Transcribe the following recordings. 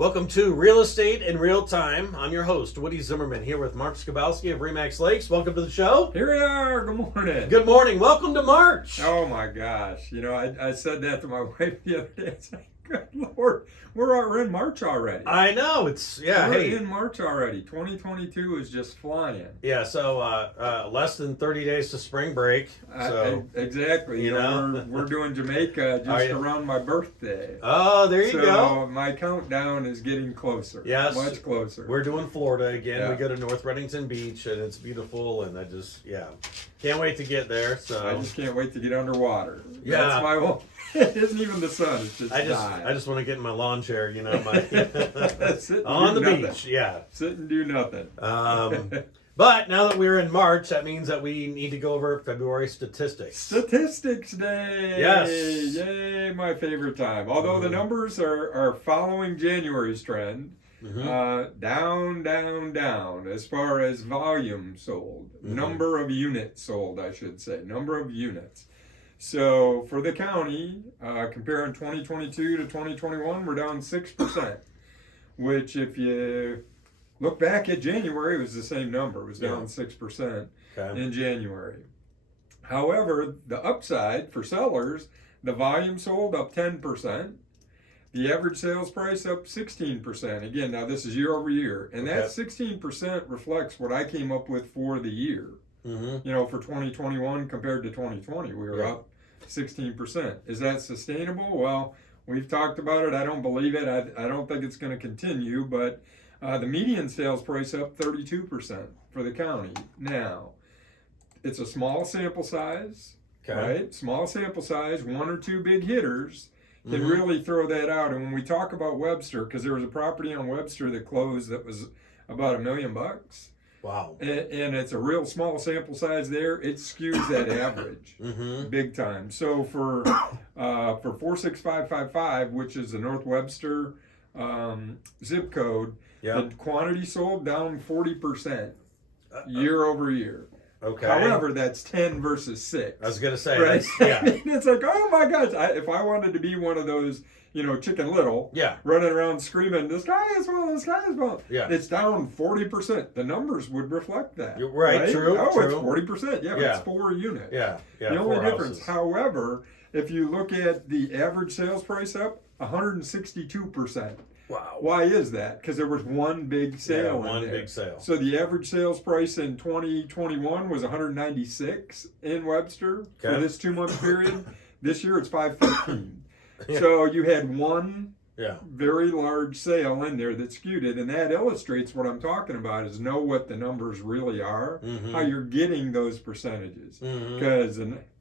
Welcome to Real Estate in Real Time. I'm your host, Woody Zimmerman, here with Mark Skabowski of Remax Lakes. Welcome to the show. Here we are. Good morning. Good morning. Welcome to March. Oh my gosh. You know, I said that to my wife the other day. It's like, good Lord, we're in March already. I know. We're in March already. 2022 is just flying. Yeah, so less than 30 days to spring break. So exactly. You know, we're doing Jamaica just around my birthday. Oh, there you go. So my countdown is getting closer. Yes. Much closer. We're doing Florida again. Yeah. We go to North Reddington Beach, and it's beautiful, and can't wait to get there. So I just can't wait to get underwater. Yeah. That's my whole... It isn't even the sun. It's just I just want to get in my lawn chair, you know, Sit on the nothing. beach. Yeah. Sit and do nothing. But now that we're in March, that means that we need to go over February statistics. Statistics Day. Yes. Yay, my favorite time. Although the numbers are following January's trend. Down, down, down as far as volume sold. Number of units sold, I should say. Number of units. So for the county, comparing 2022 to 2021, we're down 6%, which if you look back at January, it was the same number. It was down 6% in January. However, the upside for sellers, the volume sold up 10%. The average sales price up 16%. Again, now this is year over year. And that 16% reflects what I came up with for the year. You know, for 2021 compared to 2020, we were up 16%. Is that sustainable? Well, we've talked about it. I don't believe it. I don't think it's going to continue. But the median sales price up 32% for the county. Now, it's a small sample size, right? Small sample size, one or two big hitters can really throw that out. And when we talk about Webster, because there was a property on Webster that closed that was about $1 million. Wow. And it's a real small sample size there. It skews that average big time. So for 46555, which is the North Webster zip code, the quantity sold down 40% year over year. Okay. However, that's 10 versus 6. I was going to say, right? Yeah. It's like, oh my gosh, if I wanted to be one of those, you know, Chicken Little, running around screaming, the sky is falling, the sky is falling. Yeah. It's down 40%. The numbers would reflect that. You're right? True. Oh, true. It's 40%. Yeah, but it's 4 units. Yeah. The only difference, however, if you look at the average sales price up, 162%. Wow. Why is that? Because there was one big sale. One big sale. So the average sales price in 2021 was 196 in Webster for this 2-month period. This year it's 515. So you had one very large sale in there that skewed it, and that illustrates what I'm talking about. Is know what the numbers really are, how you're getting those percentages. Because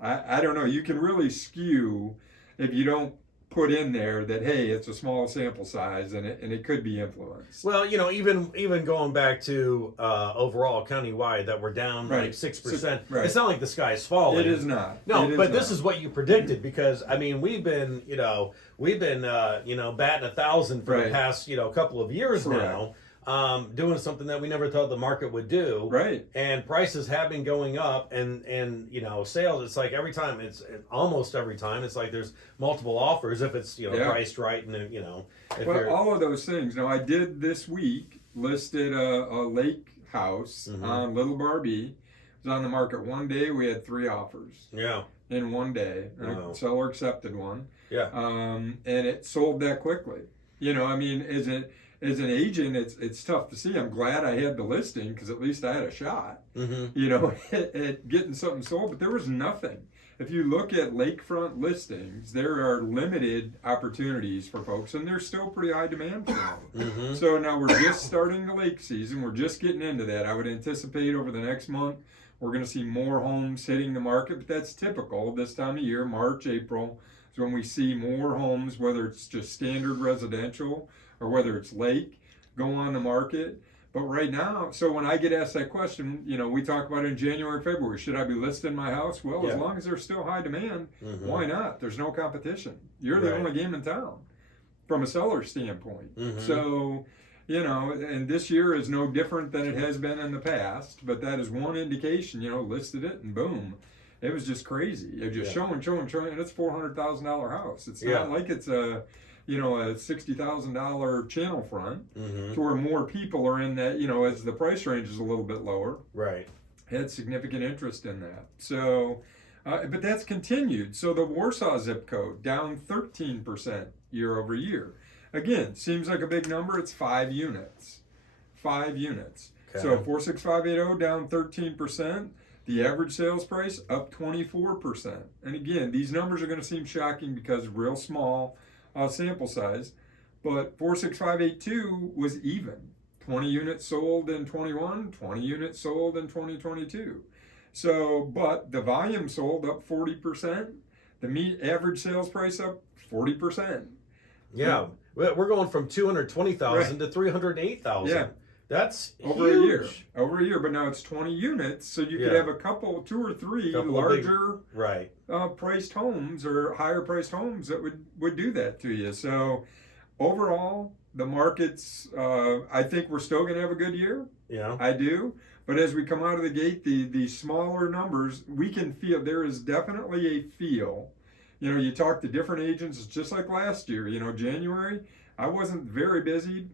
I don't know, you can really skew if you don't put in there that, hey, it's a small sample size and it could be influenced. Well, you know, even going back to overall countywide that we're down like 6%. It's not like the sky's falling. It is not. No, but this is what you predicted, because I mean we've been batting 1,000 for the past couple of years now. Doing something that we never thought the market would do. Right. And prices have been going up, and sales, it's like almost every time it's like there's multiple offers if it's priced right, and all of those things. Now I did this week listed a lake house on Little Barbie. It was on the market one day. We had 3 offers. Yeah. In one day. And a seller accepted one. Yeah. And it sold that quickly. You know, I mean, as an agent, it's tough to see. I'm glad I had the listing because at least I had a shot, at getting something sold. But there was nothing. If you look at lakefront listings, there are limited opportunities for folks, and there's still pretty high demand for them. So now we're just starting the lake season. We're just getting into that. I would anticipate over the next month we're going to see more homes hitting the market, but that's typical this time of year, March, April, is when we see more homes, whether it's just standard residential or whether it's lake, go on the market. But right now, so when I get asked that question, we talk about in January, February, should I be listing my house? Well, as long as there's still high demand, why not? There's no competition. You're the only game in town from a seller standpoint. So, and this year is no different than it has been in the past, but that is one indication, listed it and boom. It was just crazy. It was just showing, and it's $400,000 house. It's not like it's a a $60,000 channel front Mm-hmm. to where more people are in that, as the price range is a little bit lower. Right. Had significant interest in that. So, but that's continued. So the Warsaw zip code down 13% year over year. Again, seems like a big number. It's 5 units. 5 units. Okay. So 46580 down 13%. The average sales price up 24%. And again, these numbers are going to seem shocking because real small sample size. But 46582 was even. 20 units sold in 21, 20 units sold in 2022. So, but the volume sold up 40%. The average sales price up 40%. Yeah. We're going from 220,000 to 308,000. Yeah. That's over huge. a year, but now it's 20 units, so you could have a couple, 2 or 3 larger priced homes or higher priced homes that would do that to you. So overall, the markets, I think we're still going to have a good year. Yeah, I do. But as we come out of the gate, the smaller numbers, we can feel there is definitely a feel. You talk to different agents, it's just like last year. January, I wasn't very busy.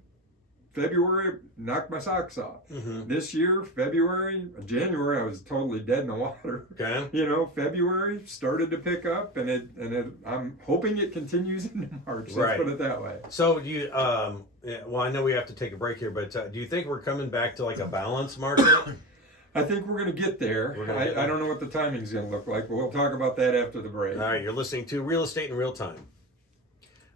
February, knocked my socks off. Mm-hmm. This year, January, I was totally dead in the water. Okay. February started to pick up, and I'm hoping it continues into March. Let's put it that way. So you, well, I know we have to take a break here, but do you think we're coming back to like a balanced market? I think we're going to get there. I don't know what the timing's going to look like, but we'll talk about that after the break. All right, you're listening to Real Estate in Real Time.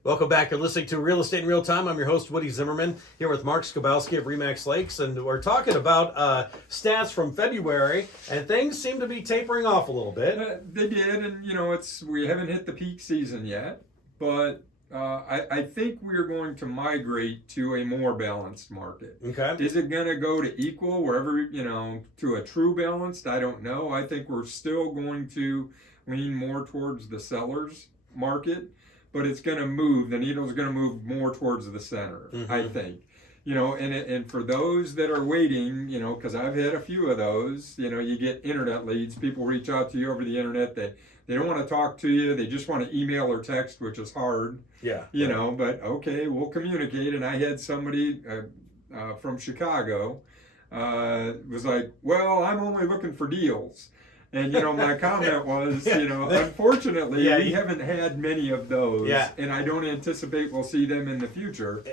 Welcome back. You're listening to Real Estate in Real Time. I'm your host, Woody Zimmerman, here with Mark Skabowski of RE/MAX Lakes, and we're talking about stats from February, and things seem to be tapering off a little bit. They did, and we haven't hit the peak season yet, but I think we're going to migrate to a more balanced market. Okay. Is it going to go to equal wherever, to a true balanced? I don't know. I think we're still going to lean more towards the seller's market. But it's going to move. The needle's going to move more towards the center, I think. And for those that are waiting, because I've had a few of those, you get internet leads. People reach out to you over the internet. They don't want to talk to you. They just want to email or text, which is hard. Yeah. But okay, we'll communicate. And I had somebody from Chicago was like, well, I'm only looking for deals. And, my comment was, unfortunately, we haven't had many of those. Yeah. And I don't anticipate we'll see them in the future.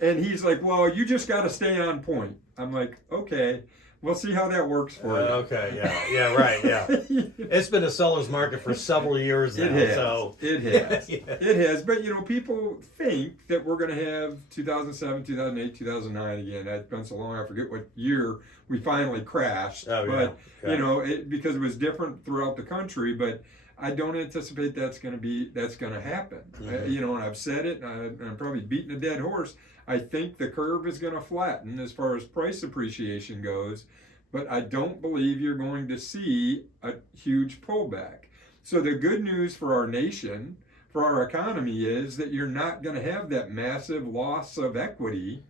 And he's like, well, you just got to stay on point. I'm like, okay, we'll see how that works for you. Okay, yeah, right, yeah. It's been a seller's market for several years now. It has. So. It has. It has. But, people think that we're going to have 2007, 2008, 2009 again. It's been so long, I forget what year we finally crashed. Oh, but, yeah. because it was different throughout the country. But I don't anticipate that's going to happen. Mm-hmm. And I've said it, and I'm probably beating a dead horse. I think the curve is going to flatten as far as price appreciation goes, but I don't believe you're going to see a huge pullback. So the good news for our nation, for our economy, is that you're not going to have that massive loss of equity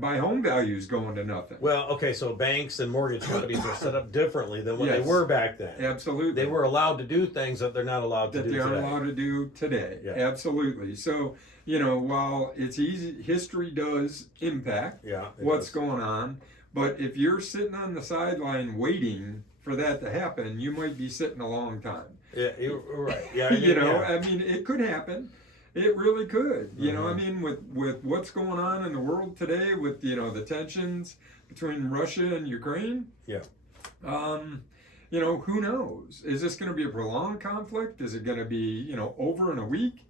by home values going to nothing. Well, okay, so banks and mortgage companies are set up differently than what they were back then. Absolutely. They were allowed to do things that they're not allowed to do today. That they aren't allowed to do today. Yeah. Absolutely. So, while it's easy, history does impact what's going on. But if you're sitting on the sideline waiting for that to happen, you might be sitting a long time. Yeah, you're right. Yeah, it could happen. It really could. With what's going on in the world today, with the tensions between Russia and Ukraine. Yeah. Who knows? Is this going to be a prolonged conflict? Is it going to be over in a week?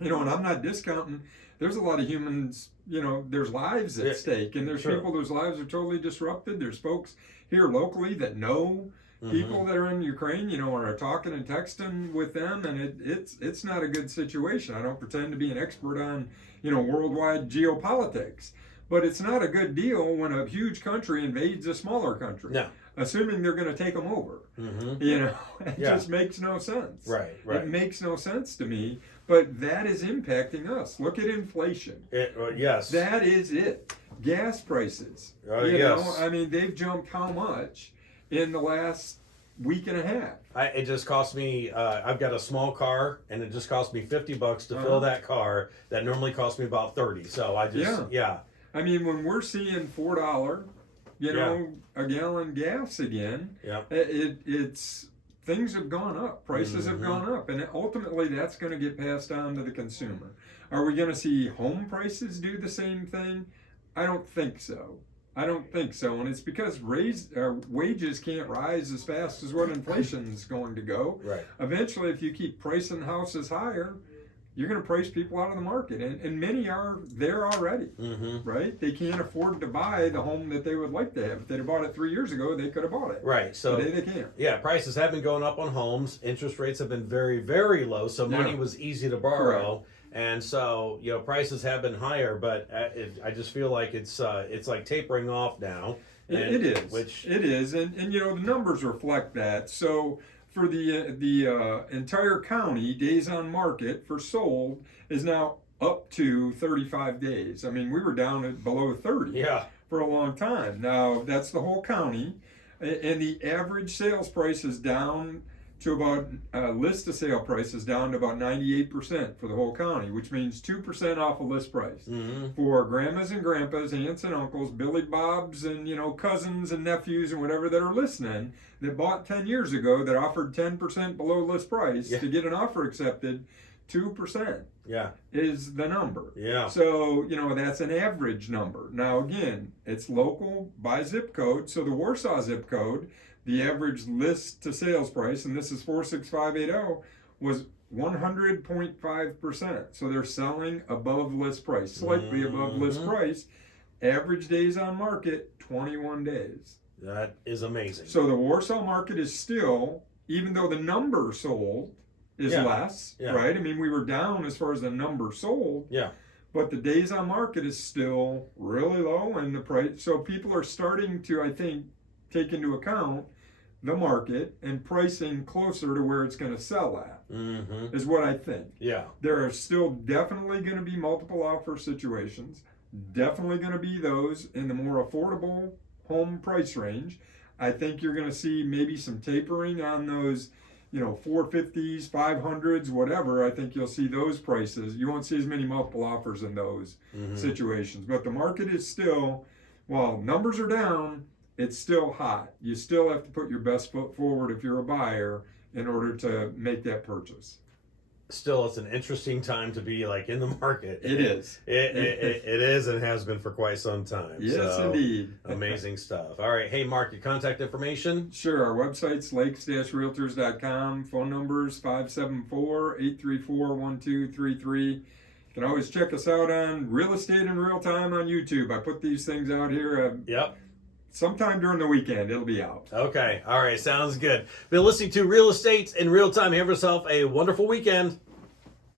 And I'm not discounting. There's a lot of humans. There's lives at stake, and there's people whose lives are totally disrupted. There's folks here locally that know people that are in Ukraine, are talking and texting with them, and it's not a good situation. I don't pretend to be an expert on, worldwide geopolitics, but it's not a good deal when a huge country invades a smaller country. No. Assuming they're going to take them over. It just makes no sense. Right. It makes no sense to me, but that is impacting us. Look at inflation. Yes. That is it. Gas prices. Yes. They've jumped how much in the last week and a half. It just cost me. I've got a small car, and it just cost me $50 to fill that car. That normally costs me about $30. So I just I mean, when we're seeing $4, a gallon gas again, it's things have gone up. Prices have gone up, and ultimately that's going to get passed on to the consumer. Are we going to see home prices do the same thing? I don't think so. And it's because wages can't rise as fast as what inflation's going to go. Right. Eventually, if you keep pricing houses higher, you're going to price people out of the market, and many are there already, right? They can't afford to buy the home that they would like to have. If they'd have bought it 3 years ago, they could have bought it. Right. So today they can't. Yeah, prices have been going up on homes. Interest rates have been very, very low, so money was easy to borrow. Correct. And so, prices have been higher, but I just feel like it's like tapering off now. It is, and the numbers reflect that. So for the entire county, days on market for sold is now up to 35 days. I mean, we were down at below 30 for a long time. Now that's the whole county, and the average sales price is down to about list to sale price is down to about 98% for the whole county, which means 2% off a list price for grandmas and grandpas, aunts and uncles, Billy Bobs, and cousins and nephews and whatever that are listening that bought 10 years ago that offered 10% below list price to get an offer accepted. 2% is the number. So that's an average number. Now again, it's local by zip code. So the Warsaw zip code, the average list to sales price, and this is 46580, was 100.5%. So they're selling above list price, slightly above list price. Average days on market, 21 days. That is amazing. So the Warsaw market is still, even though the number sold is less, right? I mean, we were down as far as the number sold. But the days on market is still really low, and the price. So people are starting to, I think, take into account the market and pricing closer to where it's going to sell at, is what I think. There are still definitely going to be multiple offer situations, definitely going to be those in the more affordable home price range. I think you're going to see maybe some tapering on those, 450s, 500s, whatever. I think you'll see those prices. You won't see as many multiple offers in those situations. But the market is still, while numbers are down, it's still hot. You still have to put your best foot forward if you're a buyer in order to make that purchase. Still, it's an interesting time to be in the market. It is. It is and has been for quite some time. Yes, so, indeed. Amazing stuff. All right. Hey, Mark, your contact information? Sure. Our website's lakes-realtors.com. Phone numbers 574-834-1233. You can always check us out on Real Estate in Real Time on YouTube. I put these things out here. Sometime during the weekend, it'll be out. Okay. All right. Sounds good. Been listening to Real Estate in Real Time. Have yourself a wonderful weekend.